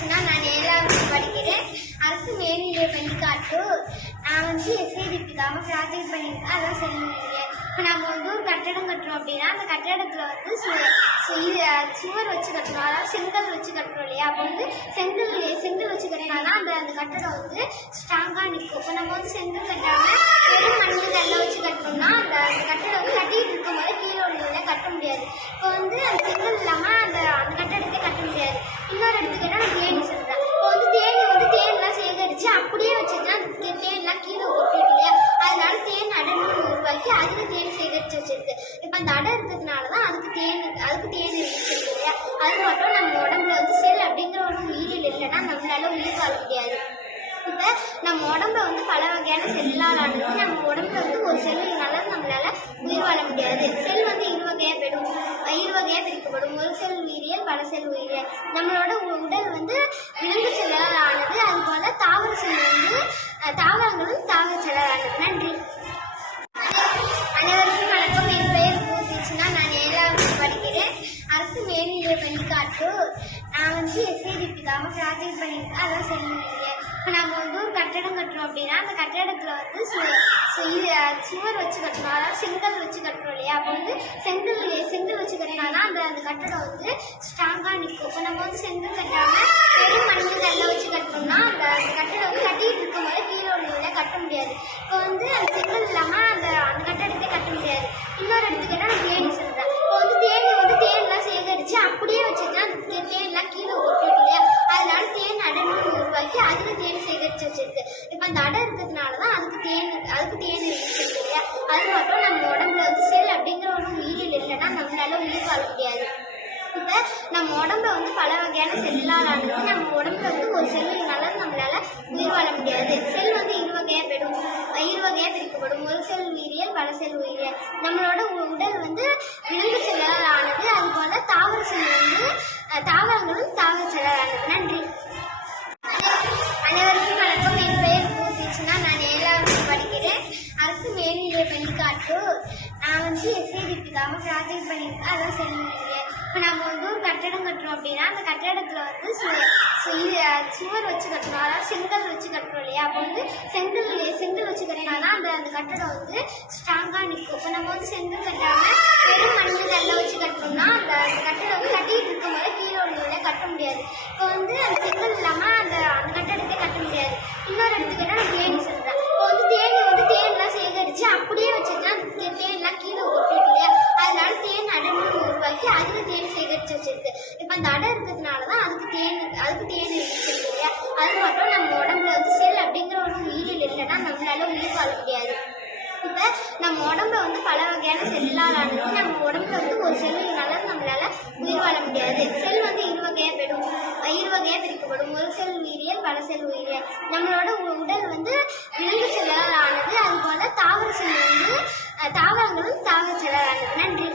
தீட்சினா. நான் 7வது படிக்கிறேன். அரசு மேல்நிலைப் பள்ளி காட்டூர். நான் எஸ்ஐடிபிக்காக ப்ராஜெக்ட் பண்ணியிருக்கேன். அதான் செல்லுறேன். இப்போ நம்ம ஒரு கட்டடம் கட்டுறோம் அப்படின்னா அந்த கட்டடத்தில் சுவர் வச்சு கட்டுறோம். அதாவது செங்கல் வச்சு கட்டுறோம் இல்லையா? அப்போ செங்கல் வச்சு கட்டினாதான் அந்த கட்டடம் ஸ்ட்ராங்காக நிற்கும். இப்போ நம்ம செங்கல் கட்டாமல் வெறும் மண்ணு கல்லை வச்சு கட்டுறோம்னா அந்த கட்டடம் கட்டிட்டு இருக்கும் போது கீழே உள்ள கட்ட முடியாது. இப்போ அந்த செங்கல் இல்லாமல் அந்த கட்டடத்தை கட்ட முடியாது. இன்னொரு எடுத்துக்கிட்டால் நான் தேனி சொல்கிறேன். இப்போ தேன்லாம் சேகரித்து அப்படியே வச்சுருந்தா அந்த தேன்லாம் கீழே கொட்டிட்டு இல்லையா? அதனால தேன் அடைன்னு உருவாக்கி அதில் தேன் சேகரித்து வச்சிருக்கு. இப்போ அந்த அடை இருக்கிறதுனால தான் அதுக்கு தேன் இருந்துச்சு இல்லையா? அது மட்டும் நம்ம உடம்புல செல் அப்படிங்கிற ஒரு உயிரில் இல்லைன்னா நம்மளால உயிர் வாழ முடியாது. இப்போ நம்ம உடம்புல பல வகையான செல்லால் ஆனது. நம்ம உடம்புல ஒரு செல்லுனால நம்மளால உயிர் வாழ முடியாது. செல் இரு வகையாக பிரிக்கப்படும். ஒரு செல் உயிரியல், பல செல் உயிரியல். நம்மளோட உடல் விலங்கு செல்லால் ஆனது. அதுபோல தாவர செல் தாவரங்களும் தாவர செல்லால் ஆனது. நன்றி. அனைவருக்கும் வணக்கம். என் பெயர் தீட்சினா. நான் 7வது படிக்கிறேன். அரசு மேல்நிலைப் பள்ளி காட்டூர். நான் எஸ்ஐடிபிக்காக ப்ராஜெக்ட் பண்ணியிருக்கேன். அதான் செல்லுறேன். இப்போ நம்ம ஒரு கட்டடம் கட்டுறோம் அப்படின்னா அந்த கட்டடத்தில் சுவர் வச்சு கட்டுறோம். அதாவது செங்கல் வச்சு கட்டுறோம் இல்லையா? அப்போ செங்கல் வச்சு கட்டினாதான் அந்த கட்டடம் ஸ்ட்ராங்காக நிற்கும். இப்போ நம்ம செங்கல் கட்டாமல் வெறும் மண்ணு கல்லை வச்சு கட்டுறோம்னா அந்த கட்டடம் கட்டிட்டு இருக்கும் போது கீழே உள்ள கட்ட முடியாது. இப்போ அந்த செங்கல் இல்லாமல் அந்த கட்டடத்தை கட்ட முடியாது. இன்னொரு எடுத்துக்கிட்டால் நான் தேனி சொல்கிறேன். இப்போ தேன்லாம் சேகரித்து அப்படியே வச்சுருந்தா அந்த தேன்லாம் கீழே கொட்டிட்டு இல்லையா? அதனால தேன் அடைன்னு உருவாக்கி அதில் தேன் சேகரித்து வச்சிருக்கு. இப்போ அந்த அடை இருக்கிறதுனால தான் அதுக்கு தேன் இருந்துச்சு இல்லையா? அது மட்டும் நம்ம உடம்புல செல் அப்படிங்கிற ஒரு உயிரில் இல்லைன்னா நம்மளால உயிர் வாழ முடியாது. இப்போ நம்ம உடம்புல பல வகையான செல்லால் ஆனது. நம்ம உடம்புல ஒரு செல்லுனால நம்மளால உயிர் வாழ முடியாது. செல் இரு வகையாக பிரிக்கப்படும். ஒரு செல் உயிரியல், பல செல் உயிரியல். நம்மளோட உடல் விலங்கு செல்லால் ஆனது. அதுபோல தாவர செல் தாவரங்களும் தாவர செல்லால் ஆனது. நன்றி. அனைவருக்கும் வணக்கம். என் பெயர் தீட்சினா. நான் 7வது படிக்கிறேன். அரசு மேல்நிலைப் பள்ளி காட்டூர். நான் எஸ்ஐடிபிக்காக ப்ராஜெக்ட் பண்ணியிருக்கேன். அதான் செல்லுறேன். இப்போ நம்ம ஒரு கட்டடம் கட்டுறோம் அப்படின்னா அந்த கட்டடத்தில் சுவர் வச்சு கட்டுறோம். அதாவது செங்கல் வச்சு கட்டுறோம் இல்லையா? அப்போ செங்கல் வச்சு கட்டினாதான் அந்த கட்டடம் ஸ்ட்ராங்காக நிற்கும். இப்போ நம்ம செங்கல் கட்டாமல் வெறும் மண்ணு கல்லை வச்சு கட்டுறோம்னா அந்த கட்டடம் கட்டிட்டு இருக்கும் போது கீழே உள்ள கட்ட முடியாது. இப்போ அந்த செங்கல் இல்லாமல் அந்த கட்டடத்தை கட்ட முடியாது. இன்னொரு எடுத்துக்கிட்டால் நான் தேனி சொல்கிறேன். இப்போ தேன்லாம் சேகரித்து அப்படியே வச்சுருந்தா அந்த தேன்லாம் கீழே கொட்டிட்டு இல்லையா? அதனால தேன் அடைன்னு உருவாக்கி அதில் தேன் சேகரித்து வச்சிருக்கு. இப்போ அந்த அடை இருக்கிறதுனால தான் அதுக்கு தேன் இருந்துச்சு இல்லையா? அது மட்டும் நம்ம உடம்புல செல் அப்படிங்கிற ஒரு உயிரில் இல்லைன்னா நம்மளால உயிர் வாழ முடியாது. இப்போ நம்ம உடம்புல பல வகையான செல்லால் ஆனது. நம்ம உடம்புல ஒரு செல்லுனால நம்மளால உயிர் வாழ முடியாது. செல் இரு வகையாக பிரிக்கப்படும். ஒரு செல் உயிரியல், பல செல் உயிரியல். நம்மளோட உடல் விலங்கு செல்லால் ஆனது. அதுபோல தாவர செல் தாவரங்களும் தாவர செல்லால் ஆனது. நன்றி.